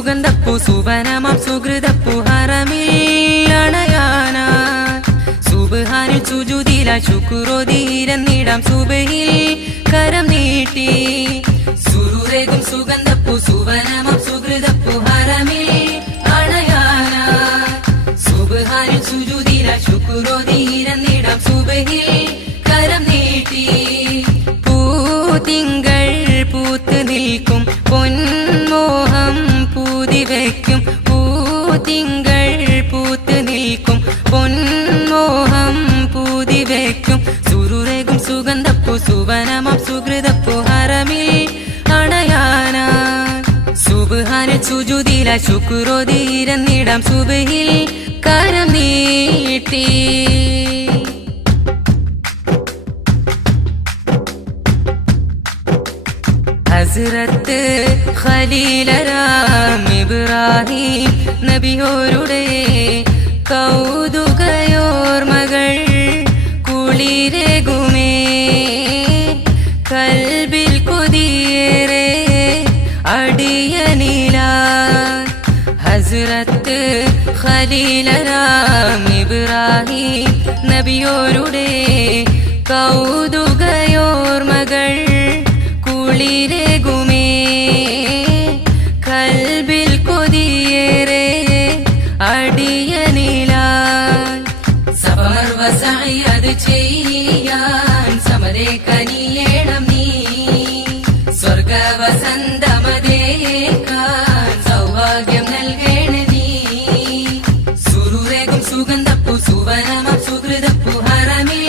സുഗന്ധപ്പൂ സുവനമാം സുഹൃതപ്പൂ ഹറമിൽ അണയാനായി സുബ്ഹാനിൽ സുജൂദിലായി ശുക്രോദീരന്നിടാം സുബഹിൽ കരം നീട്ടി സുരൂരേകും സുഗന്ധപ്പൂ സുവനമാം സുഹൃതപ്പൂ ഹറമിൽ അണയാനായി സുബ്ഹാനിൽ സുജൂദിലായി ശുക്രോദീരന്നിടാം സുബഹിൽ കരം നീട്ടി പൂതിങ്കൾ പൂത്ത് നിൽക്കും പൊന്മോഹം പൂതി വയ്ക്കും പൂതിങ്കൾ പൂത്ത് നിൽക്കും പൊന്മോഹം പൂതി വയ്ക്കും സുരൂരേകും സുഗന്ധപ്പൂ സുവനമാം സുഹൃതപ്പൂ ഹറമിൽ അണയാനായി സുബ്ഹാനിൽ സുജൂദിലായി ശുക്രോദീരന്നിടാം സുബഹിൽ കരം നീട്ടി ഹസ്രത്ത് ഖലീലരാം ഇബ്രാഹിം നബിയോരുടെ കൗതുകയോർമകൾ കുളിരേകുമേ കൽബിൽ കൊതിയേറെ അടിയനിലായി ഹസ്രത്ത് ഖലീലരാം ഇബ്രാഹിം നബിയോരുടെ കൗതുകയോർമകൾ കുളിരേകുമേ കൽബിൽ കൊതിയേറെ അടിയനിലായി സഫർവ സഅയത് ചെയ്യാൻ സമരേ കനിയേണം നീ സ്വർഗവസന്തമതേക്കാൻ സൗഭാഗ്യം നൽകേണ നീ സുരൂരേകും സുഗന്ധപ്പൂ സുവനമാം സുഹൃതപ്പൂ ഹറമിൽ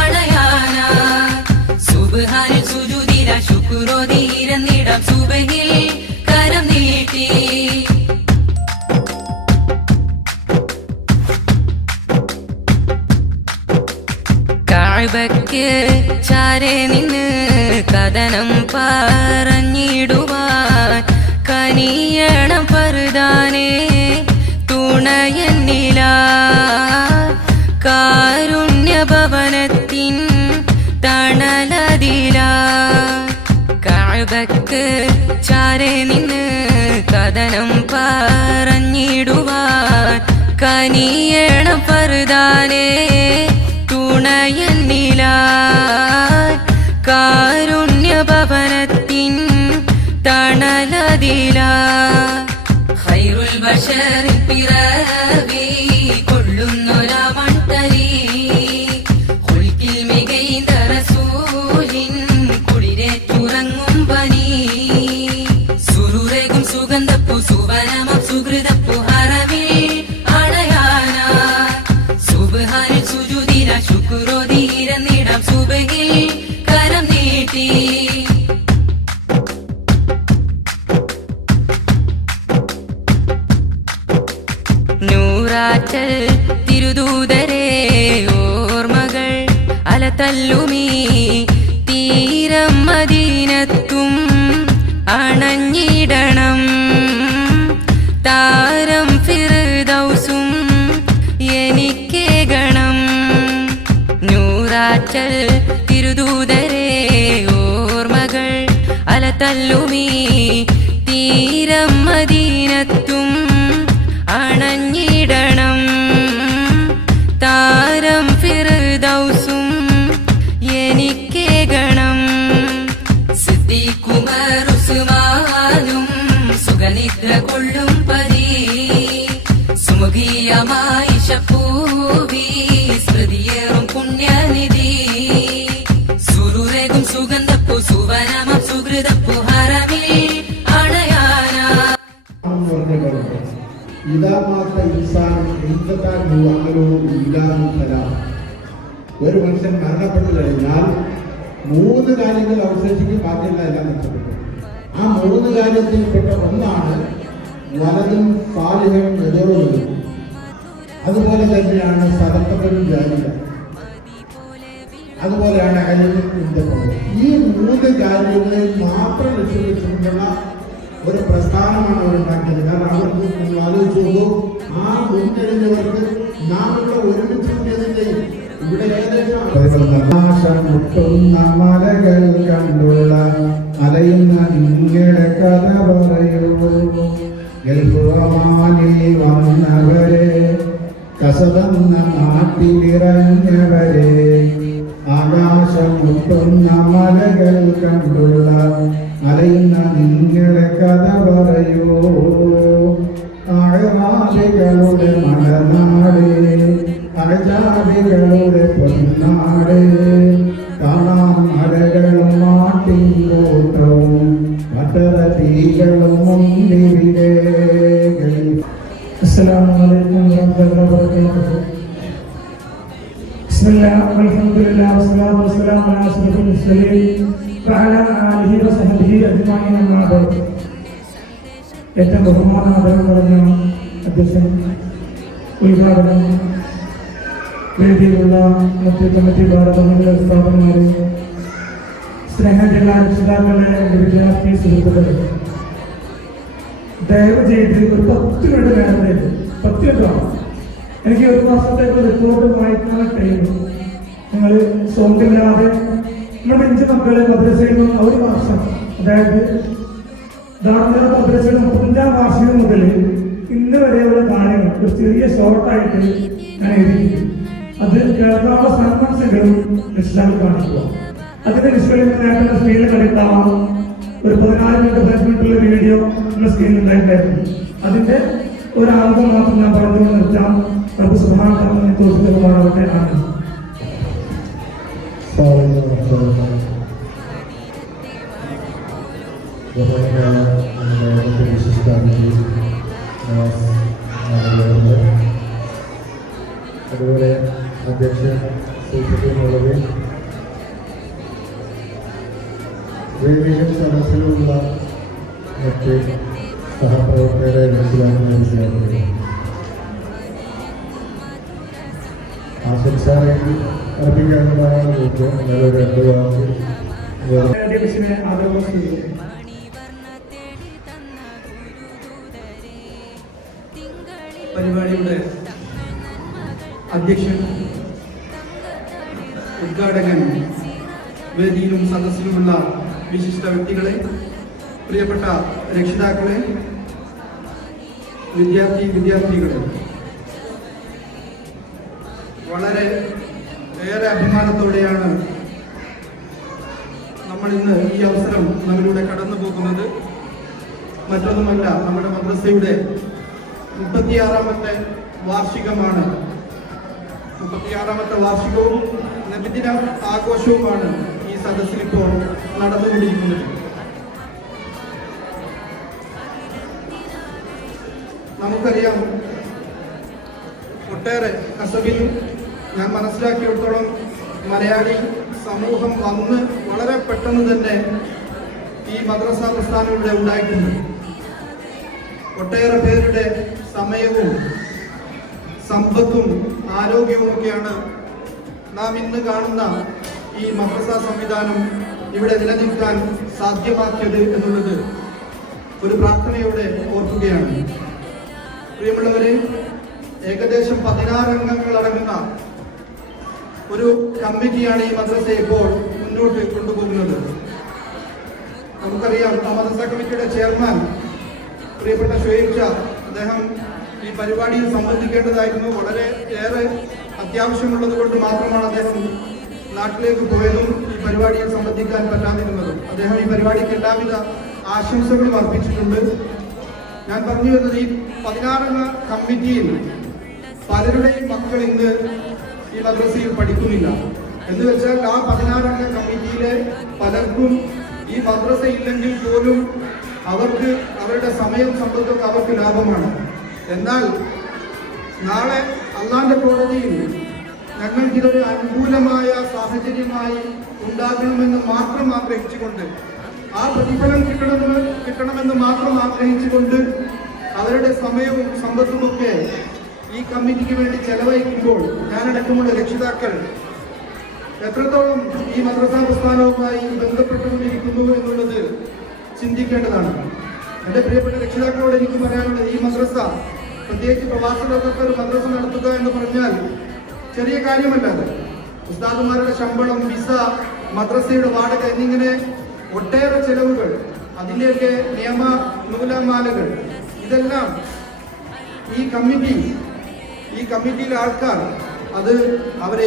അണയാനായി സുബ്ഹാനിൽ സുജൂദിലായി ശുക്രോദീരന്നിടാം സുബഹിൽ കരം നീട്ടി കഅബയ്ക്ക് ചാരെ നിന്ന് കഥനം പറഞ്ഞിടുവാൻ കനിയണം പർദാനെ തുണയന്നിലായി കാരുണ്യഭവനത്തിൻ തണലതിലായി കഅബയ്ക്ക് ചാരെ നിന്ന് കഥനം പറഞ്ഞിടുവാൻ കനിയണം പർദാനെ തുണയന്നിലായി കാരുണ്യഭവനത്തിൻ തണലതിലായി ഖൈറുൽ ബശറിൻ പിറവി കൊള്ളുന്നൊരാ മൺതരി ഖുൽകിൽ മികൈന്ദ റസൂലിൻ കുളിരേറ്റുറങ്ങും പനി സുരൂരേകും സുഗന്ധപ്പൂ സുവനമാം സുഹൃതപ്പൂ ഹറമിൽ അണയാനായി സുബ്ഹാനിൽ സുജൂദിലായി ശുക്രോദീരന്നിടാം സുബഹിൽ കരം നീട്ടി നൂറാറ്റൽ തിരുദൂതരെ ഓർമ്മകൾ അലതല്ലുമീ തീരം മദീനത്തും അണഞ്ഞിടണം താരം ഫിർദൗസും എനിക്കേകണം നൂറാറ്റൽ തിരുദൂതരെ ഓർമ്മകൾ അലതല്ലുമീ തീരം മദീനത്തും അണഞ്ഞിടണം താരം ഫിർദൗസും എനിക്കേകണം സിദ്ദീഖുമർ ഉസ്മാനും സുഖനിദ്ര കൊള്ളും പതി സുമുഖിയമായി ശപ്പൂവി സ്മൃതിയേറും പുണ്യനിധി സുരൂരേകും സുഗന്ധപ്പൂ സുവനമാം സുഹൃതപ്പൂ ഹറമിൽ അണയാനായി ഒരു മനുഷ്യൻ മരണപ്പെട്ടു കഴിഞ്ഞാൽ 3 കാര്യങ്ങൾ അവശേഷിക്കും, ബാക്കിയുള്ള എല്ലാം നഷ്ടപ്പെട്ടു. ആ 3 കാര്യത്തിൽപ്പെട്ട ഒന്നാണ് വലതും സാലിഹും എതിർവരും. അതുപോലെ തന്നെയാണ് സദഖത്തുൽ ജാരിയ, അതുപോലെയാണ് അലിമുൽ മുന്തഖബ്. ഈ 3 കാര്യങ്ങളെ മാത്രം ലക്ഷ്യം വെച്ചുകൊണ്ടുള്ള ഒരു പ്രസ്ഥാനമാണ് അവരുണ്ടാക്കിയത്. കാരണം അവർക്ക് ആലോചിച്ചു ആ മുൻകഴിഞ്ഞവർക്ക് നാം ഇവിടെ ഒരുമിച്ച് കൂടിയതിന്റെ ഇവിടെ മുട്ടുന്ന മലകൾ കണ്ടുള്ള അലയുന്ന നിങ്ങളുടെ കഥ പറയൂ ഗൾഫുമാനിൽ വന്നവരെ, കസബെന്ന നാട്ടിലിറങ്ങിയവരെ, ആകാശമുട്ടുന്ന മലകൾ കണ്ടുള്ള അലയുന്ന നിങ്ങളെ കഥ പറയൂ. അഴവാദികളുടെ മലനാട്, അഴജാതികളുടെ പൊന്നാട്, കാണാൻ മലകളും മാട്ടിൻ കൂട്ടവും മറ്റര തീകളും മുന്നിലെ. അസ്സലാമു അലൈക്കും വറഹ്മത്തുള്ളാഹി വബറകാതുഹു. ബിസ്മില്ലാഹി വൽഹംദുലില്ലാഹി വസ്സലാത്തു വസ്സലാമു അലാ അഷ്റഫിൽ മുർസലീൻ വഅലാ ആലിഹി വസഹ്ബിഹി അജ്മഈൻ. അമ്മാ ബഅദ്. ഏറ്റവും ബഹുമാനാദരം നിറഞ്ഞ അധ്യക്ഷൻ, ഉദ്ഘാടനം വേദിയിലുള്ള മറ്റ് കമ്മിറ്റി ഭാരവാഹികളെ, സ്ഥാപനങ്ങളെ, സ്നേഹജില്ലാ രക്ഷിതാക്കളെ, വിദ്യാർത്ഥി സുഹൃത്തുക്കളെ, ദയവ് ചെയ്ത് ഒരു 10 മിനിറ്റ് നേരത്തെ 10 മിനിറ്റ് എനിക്ക് ഒരു മാസത്തേക്ക് റിപ്പോർട്ട് വായിക്കാൻ കഴിയുന്നു. നിങ്ങൾ സോങ്ങില്ലാതെ നമ്മുടെ 5 മക്കളെ മദ്രസയിൽ നിന്ന് ഒരു വർഷം, അതായത് ധാർമ്മിക മദ്രസയുടെ 35-ാം വാർഷികം മുതൽ ഇന്ന് വരെയുള്ള കാര്യങ്ങൾ ഒരു ചെറിയ ഷോർട്ടായിട്ട് ഞാൻ എഴുതിയിട്ടുണ്ട്. അത് കേൾക്കാനുള്ള സന്മനസ്സുകളും രക്ഷിതാക്കൾ കാണിക്കുക. അതിന്റെ വിഷ്വലിൽ നേരത്തെ സ്ക്രീനിൽ കളിക്കാവാം. ഒരു 14 മിനിറ്റ് 15 മിനിറ്റുള്ള വീഡിയോ നമ്മുടെ സ്ക്രീനിൽ ഉണ്ടായിട്ടുണ്ടായിരുന്നു. അതിന്റെ ഒരാളുകൾ മാത്രം ഞാൻ പറഞ്ഞുകൊണ്ട് നിർത്താം. പ്രഭു സുബ്ഹാനഹു തോഷിതമാണവട്ടെ. ആണ് അതുപോലെ അധ്യക്ഷൻ സൂചിപ്പിക്കുന്നുള്ളത് വേദിയും സദസ്സിലുള്ള മറ്റ് സഹപ്രവർത്തകരെ മനസ്സിലാക്കുന്ന ആശംസ അർപ്പിക്കാനുള്ളതാണ്. നല്ലൊരു 2 വാക്ക് പരിപാടിയുടെ അധ്യക്ഷൻ, ഉദ്ഘാടകൻ, വേദിയിലും സദസ്സിലുമുള്ള വിശിഷ്ട വ്യക്തികളെ, പ്രിയപ്പെട്ട രക്ഷിതാക്കളെ, വിദ്യാർത്ഥികളെ, വളരെ ഏറെ അഭിമാനത്തോടെയാണ് നമ്മൾ ഇന്ന് ഈ അവസരം നമ്മളിലൂടെ കടന്നു പോകുന്നത്. മറ്റൊന്നുമല്ല, നമ്മുടെ മദ്രസയുടെ 36-ാമത്തെ വാർഷികമാണ്. 36-ാമത്തെ വാർഷികവും നബിദിന ആഘോഷവുമാണ് ഈ സദസ്സിൽ ഇപ്പോൾ നടന്നുകൊണ്ടിരിക്കുന്നത്. നമുക്കറിയാം, ഒട്ടേറെ കസബിൽ ഞാൻ മനസ്സിലാക്കിയിടത്തോളം മലയാളി സമൂഹം വന്ന് വളരെ പെട്ടെന്ന് തന്നെ ഈ മദ്രസ പ്രസ്ഥാനം ഇവിടെ ഉണ്ടായിട്ടുണ്ട്. ഒട്ടേറെ പേരുടെ സമയവും സമ്പത്തും ആരോഗ്യവും ഒക്കെയാണ് നാം ഇന്ന് കാണുന്ന ഈ മദ്രസ സംവിധാനം ഇവിടെ നിലനിൽക്കാൻ സാധ്യമാക്കിയത് എന്നുള്ളത് ഒരു പ്രാർത്ഥനയോടെ ഓർക്കുകയാണ്. പ്രിയമുള്ളവരെ, ഏകദേശം 16 അംഗങ്ങളടങ്ങുന്ന ഒരു കമ്മിറ്റിയാണ് ഈ മദ്രസയെ ഇപ്പോൾ മുന്നോട്ട് കൊണ്ടുപോകുന്നത്. നമുക്കറിയാം, മദ്രസ കമ്മിറ്റിയുടെ ചെയർമാൻ പ്രിയപ്പെട്ട ഷുഹൈബ് ഷാ, അദ്ദേഹം ഈ പരിപാടിയിൽ സംബന്ധിക്കേണ്ടതായിരുന്നു. വളരെ ഏറെ അത്യാവശ്യമുള്ളത് കൊണ്ട് മാത്രമാണ് അദ്ദേഹം നാട്ടിലേക്ക് പോയതും ഈ പരിപാടിയിൽ സംബന്ധിക്കാൻ പറ്റാതിരുന്നതും. അദ്ദേഹം ഈ പരിപാടിക്ക് എല്ലാവിധ ആശംസകളും അർപ്പിച്ചിട്ടുണ്ട്. ഞാൻ പറഞ്ഞു വരുന്നത്, ഈ 16-അംഗ കമ്മിറ്റിയിൽ പലരുടെയും മക്കൾ ഇന്ന് ഈ മദ്രസയിൽ പഠിക്കുന്നില്ല. എന്ന് വെച്ചാൽ ആ 16-അംഗ കമ്മിറ്റിയിലെ പലർക്കും ഈ മദ്രസ ഇല്ലെങ്കിൽ പോലും അവർക്ക് അവരുടെ സമയം സമ്പത്തൊക്കെ അവർക്ക് ലാഭമാണ്. എന്നാൽ നാളെ അള്ളാന്റെ കോടതിയിൽ ഞങ്ങൾക്കിതൊരു അനുകൂലമായ സാഹചര്യമായി ഉണ്ടാകണമെന്ന് മാത്രം ആഗ്രഹിച്ചുകൊണ്ട്, ആ പ്രതിഫലം കിട്ടണമെന്ന് മാത്രം ആഗ്രഹിച്ചുകൊണ്ട് അവരുടെ സമയവും സമ്പത്തുമൊക്കെ ഈ കമ്മിറ്റിക്ക് വേണ്ടി ചെലവഴിക്കുമ്പോൾ ഞാനടക്കമുള്ള രക്ഷിതാക്കൾ എത്രത്തോളം ഈ മദ്രസ പ്രസ്ഥാനവുമായി ബന്ധപ്പെട്ടുകൊണ്ടിരിക്കുന്നു എന്നുള്ളത് ചിന്തിക്കേണ്ടതാണ്. എൻ്റെ പ്രിയപ്പെട്ട രക്ഷിതാക്കളോട് എനിക്ക് പറയാനുള്ളത്, ഈ മദ്രസ, പ്രത്യേകിച്ച് പ്രവാസികൾക്കൊക്കെ ഒരു മദ്രസ നടത്തുക എന്ന് പറഞ്ഞാൽ ചെറിയ കാര്യമല്ല. അത് ഉസ്താദുമാരുടെ ശമ്പളം, വിസ, മദ്രസയുടെ വാടക എന്നിങ്ങനെ ഒട്ടേറെ ചെലവുകൾ, അതിൻ്റെയൊക്കെ നിയമ നൂലാമാലകൾ, ഇതെല്ലാം ഈ കമ്മിറ്റിയിലെ ആൾക്കാർ അത് അവരെ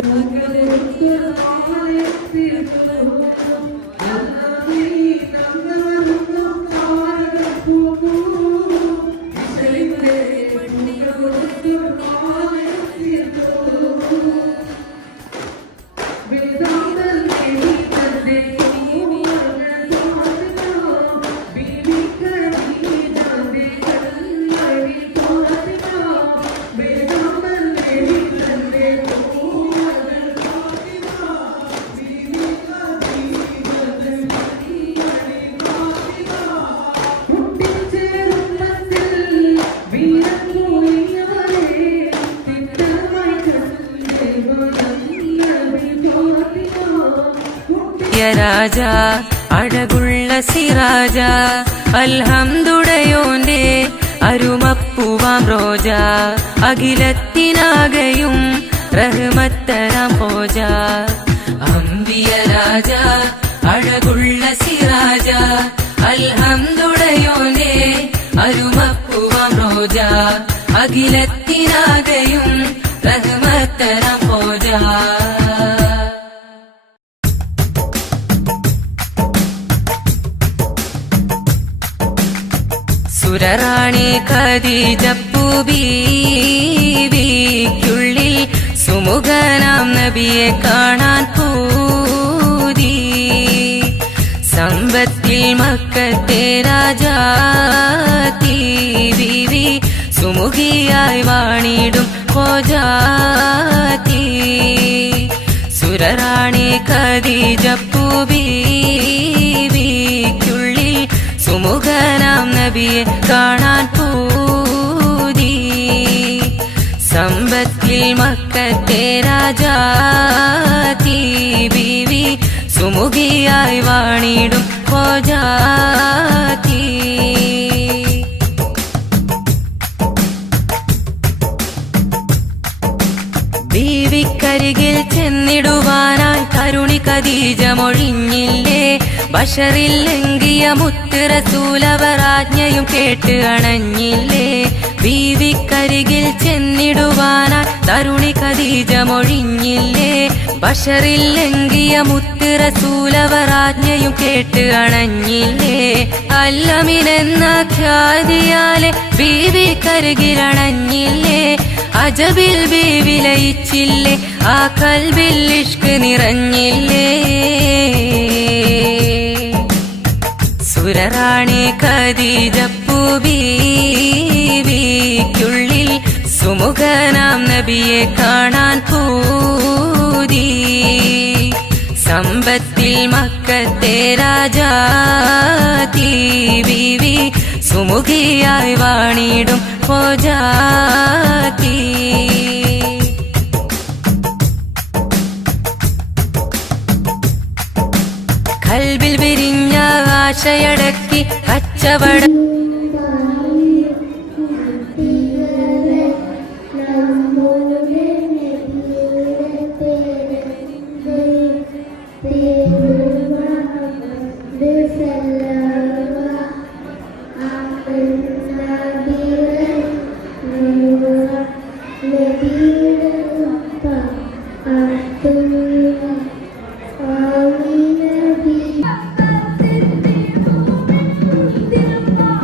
രാജ അഴകുള്ള സിറാജ അൽഹംദുടയോന്റെ അരുമപ്പൂവാം റോജ അഖിലത്തിനാകെയും റഹ്മത്തരാം പോജ അംബിയ രാജ അഴകുള്ള സിറാജ അൽഹംദുടയോന്റെ അരുമപ്പൂവാം റോജ അഖിലത്തിനാകെയും റഹ്മത്തരാം പോജ സുരറാണി ഖദീജപ്പൂ ബീവിക്കുള്ളിൽ സുമുഖനാം നബിയെ കാണാൻ പൂതി സമ്പത്തിൽ മക്കത്തെ രാജാത്തി ബീവി സുമുഖിയായി വാണിടും ഖോജാത്തി സുരറാണി ഖദീജപ്പൂ ബീവിക്കുള്ളിൽ സുമുഖനാം നബിയെ കാണാൻ പൂതി സമ്പത്തിൽ മക്കത്തെ രാജാത്തി ബീവി സുമുഖിയായി വാണിടും ഖോജാത്തി ബീവിക്കരികിൽ ചെന്നിടുവാനായി തരുണി ഖദീജ മൊഴിഞ്ഞില്ലേ ബഷറിൽ ലംഘിയ മുത്ത് റസൂലവർ ആജ്ഞയും കേട്ട് അണഞ്ഞില്ലേ ബീവിക്കരികിൽ ചെന്നിടുവാനായി തരുണി ഖദീജ മൊഴിഞ്ഞില്ലേ ബഷറിൽ ലംഘിയ മുത്ത് റസൂലവർ ആജ്ഞയും കേട്ട് അണഞ്ഞില്ലേ അല്ലമിനെന്ന ഖ്യാതിയാലെ ബീവിക്കരികിൽ അണഞ്ഞില്ലേ അജബിൽ ബീവി ലയിച്ചില്ലേ ആ കൽബിൽ ഇഷ്ക് നിറഞ്ഞില്ലേ സുരറാണി ഖദീജപ്പൂ ബീവിക്കുള്ളിൽ സുമുഖനാം നബിയെ കാണാൻ പൂതി സമ്പത്തിൽ മക്കത്തെ രാജാത്തി ബീവി സുമുഖിയായി വാണിടും ഖോജാത്തി കൽബിൽ വിരിഞ്ഞ ആശയടക്കി കച്ചവട Thank you.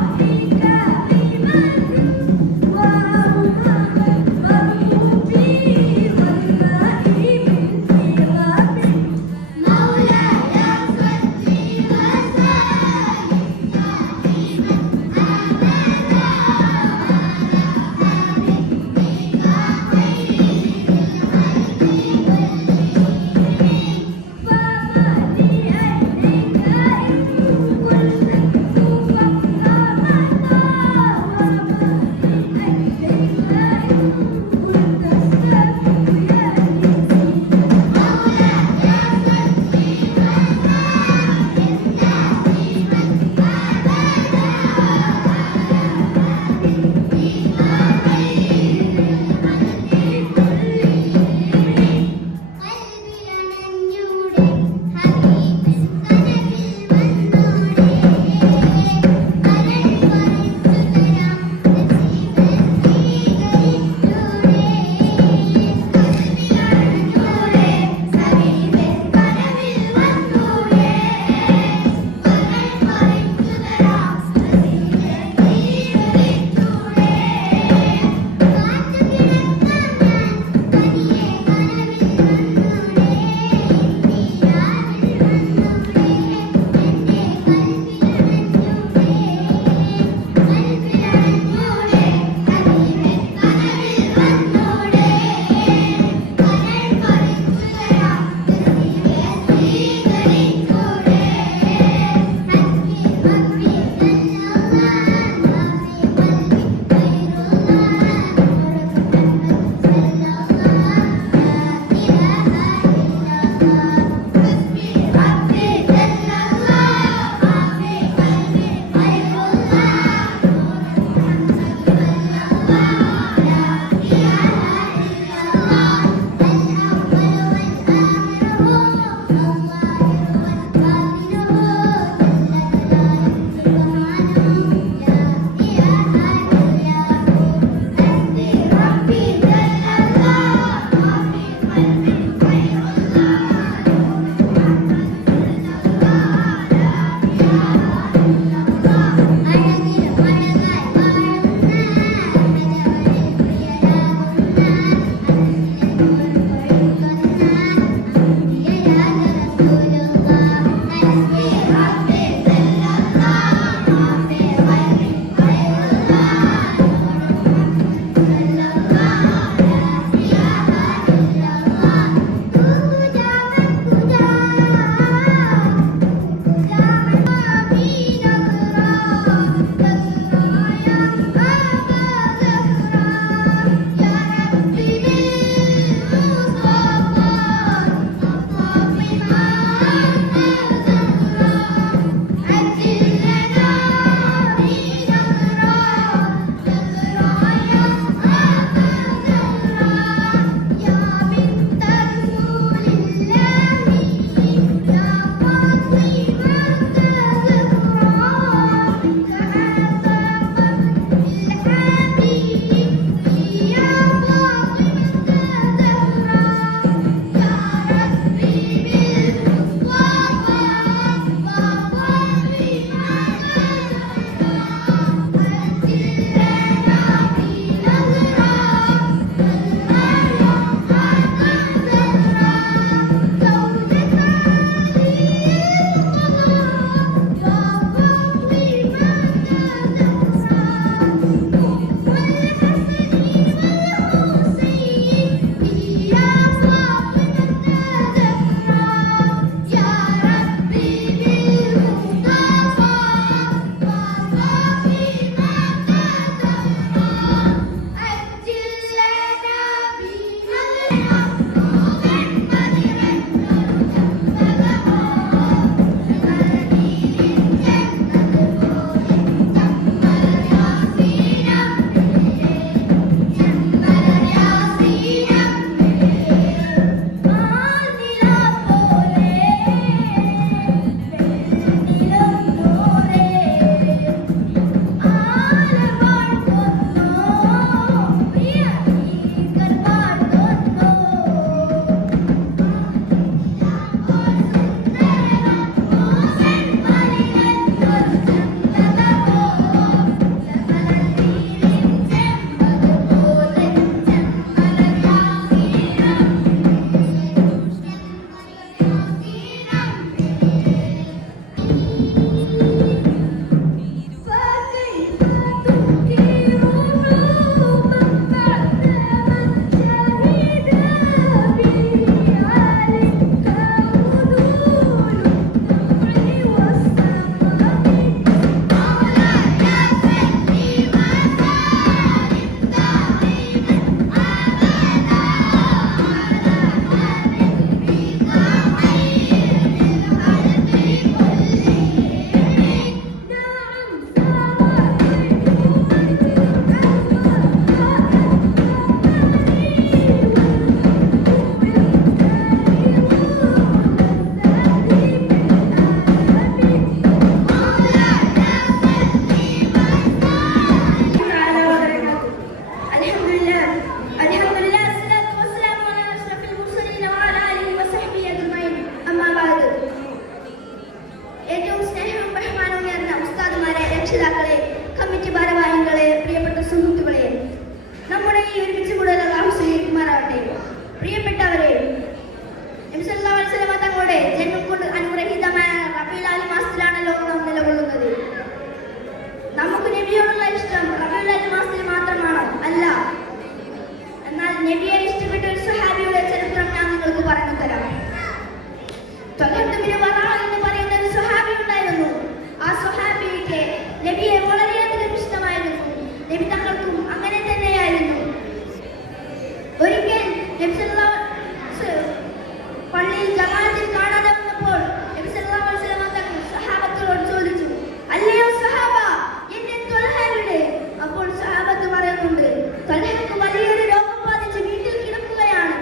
ത്വൽഹയ്ക്ക് വലിയൊരു രോഗം ബാധിച്ച് വീട്ടിൽ കിടക്കുകയാണ്.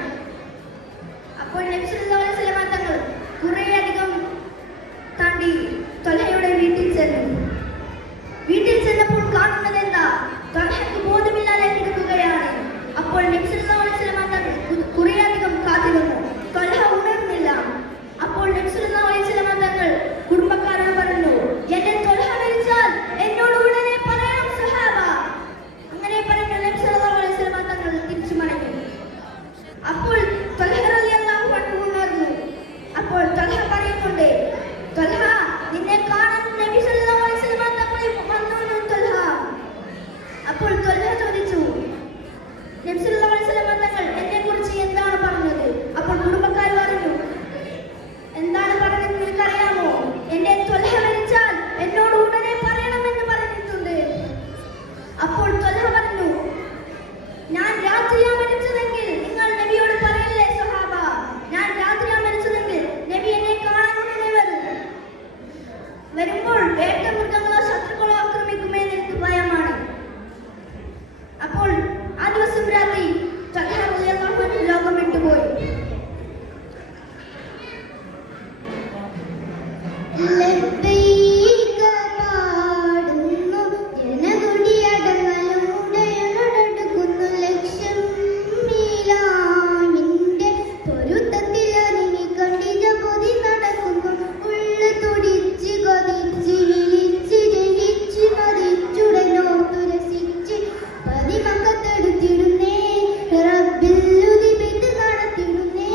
അപ്പോൾ നബി സല്ലല്ലാഹു അലൈഹി വസല്ലം തങ്ങൾ കുറേയധികം താണ്ടി ത്വൽഹയുടെ വീട്ടിൽ ചെന്നു. വീട്ടിൽ ചെന്നപ്പോൾ കാണുന്നത് എന്താ? ത്വൽഹയ്ക്ക് ബോധമില്ലാതെ കിടക്കുകയാണ്. അപ്പോൾ നബി സല്ലല്ലാഹു അലൈഹി വസല്ലം തങ്ങൾ കുറേയധികം കാത്തിരുന്നു. ത്വൽഹ ഉണർന്നില്ല. അപ്പോൾ നബി സല്ലല്ലാഹു അലൈഹി വസല്ലം തങ്ങൾ കുടുംബക്കാരോട് പറഞ്ഞു, എന്റെ ത്വൽഹ മരിച്ചാൽ എന്നോട് ഉടനെ പറയണം സഹാബ. അങ്ങനെ പറഞ്ഞു നബി സല്ലല്ലാഹു അലൈഹി വസല്ലം തങ്ങൾ തിരിച്ചു മടങ്ങി. അപ്പോൾ ത്വൽഹ റളിയല്ലാഹു അൻഹു ഉണർന്നു. അപ്പോൾ ത്വൽഹ പറയുന്നുണ്ട്, ത്വൽഹ നിന്നെ കാണാൻ നബി സല്ലല്ലാഹു അലൈഹി വസല്ലം തങ്ങൾ വന്നു ത്വൽഹ. അപ്പോൾ ത്വൽഹ ചോദിച്ചു, നബി സല്ലല്ലാഹു അലൈഹി വസല്ലം തങ്ങൾ എന്നെക്കുറിച്ച് എന്താണ് പറഞ്ഞത്? അപ്പോൾ കുടുംബക്കാർ പറഞ്ഞു, എന്താണ് പറഞ്ഞത് നിനക്കറിയാമോ? എന്റെ ത്വൽഹ മരിച്ചാൽ എന്നോട് ഉടനെ പറയണമെന്ന് പറഞ്ഞിട്ടുണ്ട്. അപ്പോൾ ത്വൽഹ പറഞ്ഞു, ഞാൻ രാത്രിയാ മരിച്ചതെങ്കിൽ നിങ്ങൾ നബിയോട് പറയില്ലേ സഹാബ? ഞാൻ രാത്രിയാ മരിച്ചതെങ്കിൽ നബി എന്നെ കാണാൻ ഉടനെ വരുമ്പോൾ വേട്ടമൃഗങ്ങളോ ശത്രുക്കളോ ആക്രമിക്കുമെന്ന് എനിക്ക് ഭയമാണ്. അപ്പോൾ ആ ദിവസം രാത്രി ത്വൽഹ റളിയല്ലാഹു അൻഹു ലോകം വിട്ടുപോയി. ലബ്ബൈക പാടുന്നു ജനകൊടിയടങ്ങലും ഉടയനടടുക്കുന്നു ലക്ഷം മീലാനിന്റെ പൊരുത്തത്തിൽ അതിനി കണ്ടിജ പൊതി നടക്കുന്നു ഉള്ളു തുടിച്ച് കൊതിച്ച് വിളിച്ച് ജയിച്ച് മതിച്ചുടനോർത്തു രസിച്ച് പതിമക്കത്തെടുത്തിടുന്നേ റബ്ബിൽ ഉദിപിട്ട് നടത്തിടുന്നേ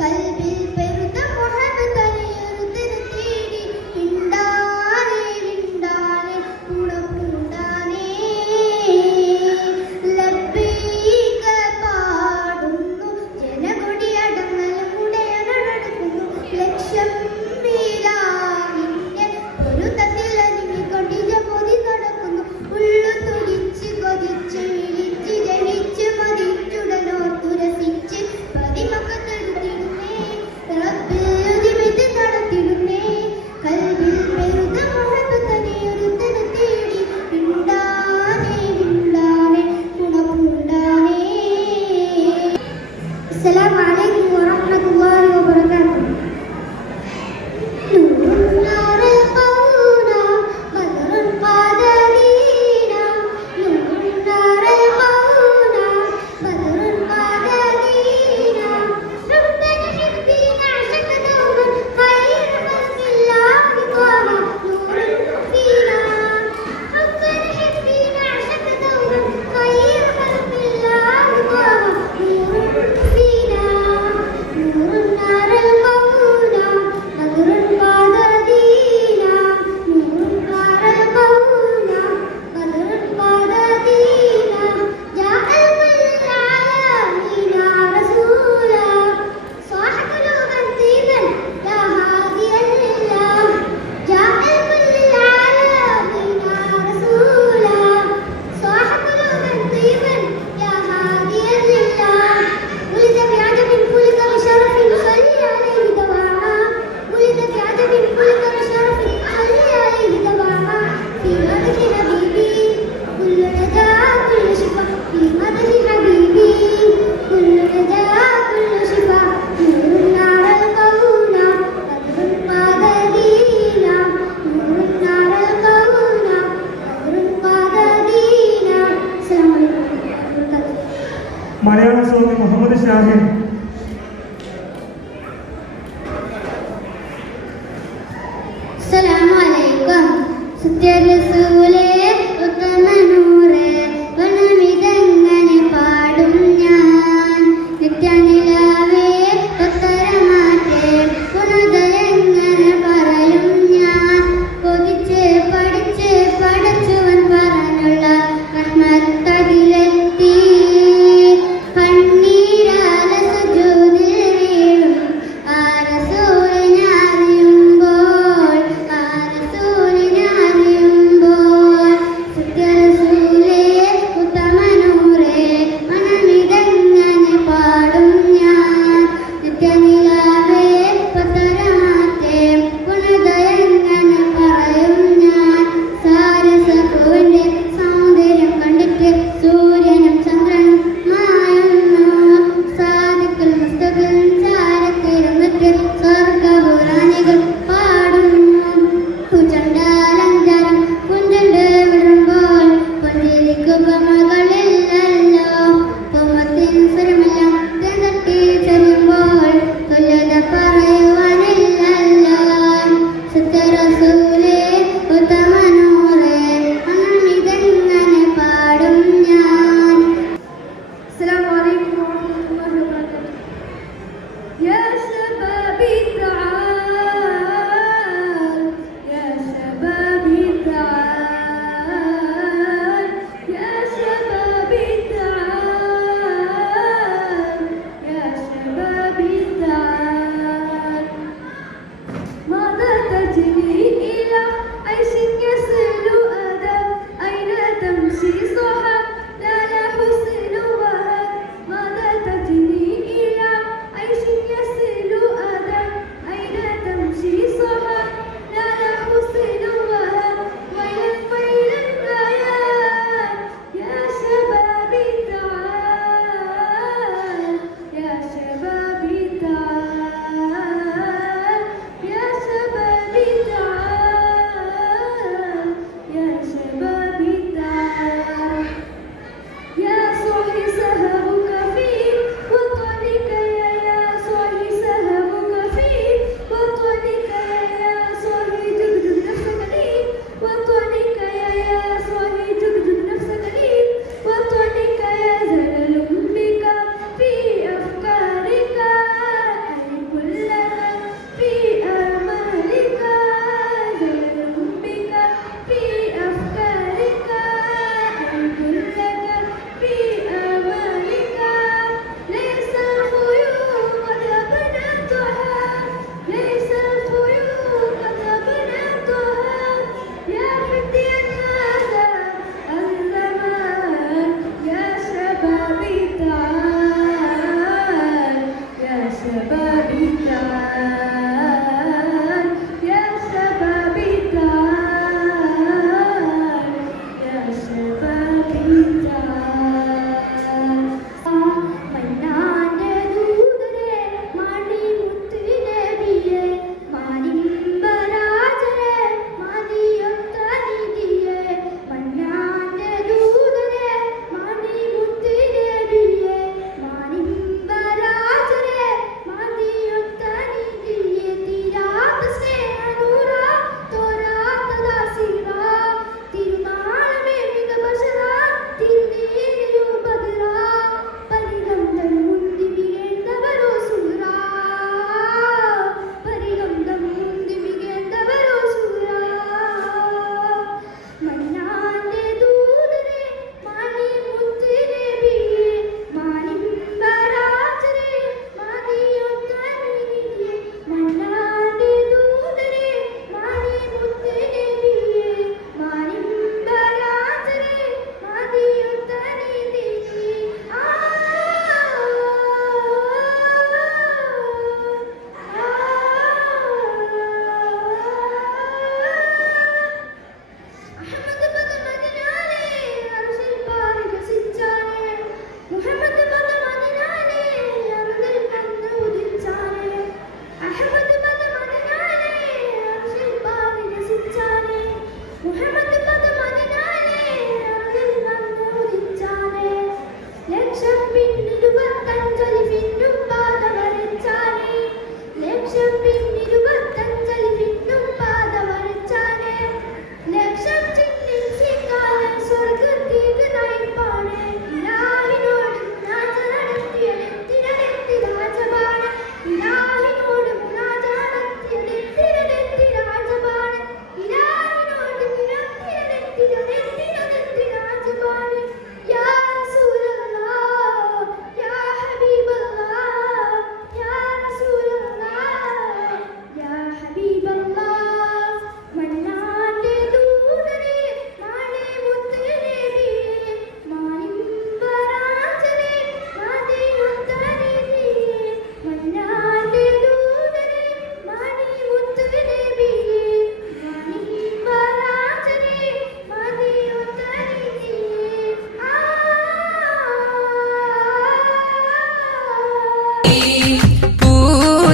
കൽബിൽ പെരുത്ത മുഹബത്തനെയൊരുത്തനെ തേടി വിണ്ടാനേ വിണ്ടാനേ പുണപൂണ്ടാനേ ലബ്ബൈക പാടുന്നു ജനകൊടിയടങ്ങലും ഉടയനടടുക്കുന്നു ലക്ഷം മീലാനിന്റെ പൊരുത്തത്തിൽ അനിങ്ങിക്കൊണ്ടിജ പൊതി നടക്കുന്നു ഉള്ളു തുടിച്ച് കൊതിച്ച് വിളിച്ച് ജനിച്ച് മതിച്ചുടനോർത്തു രസിച്ച് പതിമക്കത്തെടുത്തിടുന്നേ റബ്ബിൽ ഉദിപിട്ട് നടത്തിടുന്നേ കൽബിൽ പെരുത്ത മുഹബത്തനെയൊരുത്തനെ തേടി വിണ്ടാനേ വിണ്ടാനേ പുണപൂണ്ടാനേ. അസ്സലാമു അലൈക്കും വറഹ്മത്തുള്ളാഹി വബറകാതുഹു. نور القون بدر قادرين نور القون بدر قادرين ربنا حبينا عشق دوما خير خلق الله طه نور فينا ربنا حبينا عشق دوما خير خلق الله طه نور فينا نور النار القون بدر قادرين نور النار القون بدر قادرين جاء الكل العالمين رسولا صاح قلوبا طيبا يا هاديا لله جاء الكل العالمين رسولا صاح قلوبا طيبا يا هاديا لله ولد بعجب خلق بشرف صلي عليه دواما ولد بعجب خلق بشرف صلي عليه دواما في مدح حبيبي كل نجاة كل شفاء في مدح حبيبي كل نجاة كل شفاء نور النار القون بدر قادرين نور النار القون بدر قادرين. السلام عليكم ورحمة الله وبركاته. മലയാള സ്വാമി മുഹമ്മദ് ഷാഹിൻ. السلام عليكم ستر رسولേ ഉത്തമനൂറേ വനമിതങ്ങനെ പാടും ഞാൻ നിത്യനിലാവേ ഉത്തരമാറ്റേ ഉന്നതയെങ്ങനെ പറയും ഞാൻ കൊതിച്ച് പഠിച്ച് പഠിച്ചുവൻ പറഞ്ഞുള്ള റഹ്മത്തതിലെത്തി കണ്ണീരാലസ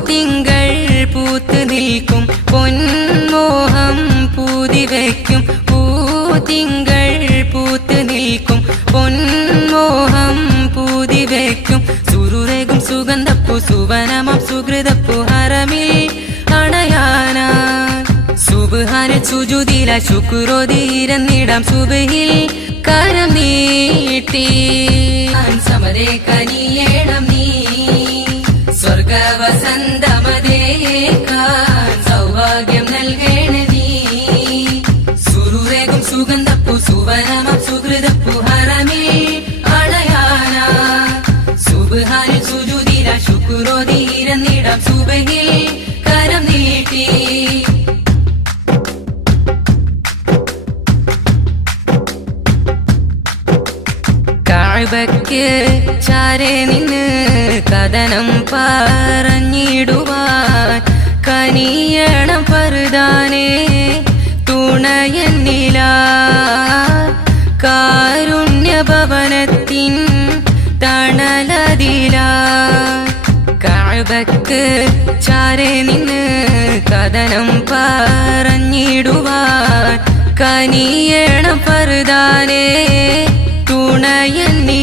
തിങ്കൾ പൂത്ത് നിൽക്കും പൊന്മോഹം പൂതി വയ്ക്കും പൂതിങ്കൾ പൂത്ത് നിൽക്കും പൊന്മോഹം പൂതി വയ്ക്കും സുരുരേകും സുഗന്ധപ്പൂ സുവനമം സുഹൃതപ്പൂ ഹറമിൽ അണയാനാ സുബ്ഹാന സുജുദില ശുക്രോദീരന്നിടാം സുബഹിൽ കരം നീട്ടി സമതേ കനിയേണം നീ സ്വർഗ വസന്തമതേക്കാൻ സൗഭാഗ്യം നൽകേണ നീ സുരുരേകും സുഗന്ധപ്പൂ സുവനമം സുഹൃതപ്പൂ ഹറമിൽ അണയാനാ സുബ്ഹാന സുജുദില ശുക്രോദീരന്നിടാം സുബഹിൽ കരം നീട്ടി കഅബയ്ക്ക് ചാരെ നിന്ന് കഥനം പറഞ്ഞിടുവാൻ കനിയണം പർദാനെ തുണയന്നില കാരുണ്യഭവനത്തിൻ തണലതില കഅബയ്ക്ക് ചാരെ നിന്ന് കഥനം പറഞ്ഞിടുവാൻ കനിയണം പർദാനെ തുണയന്നി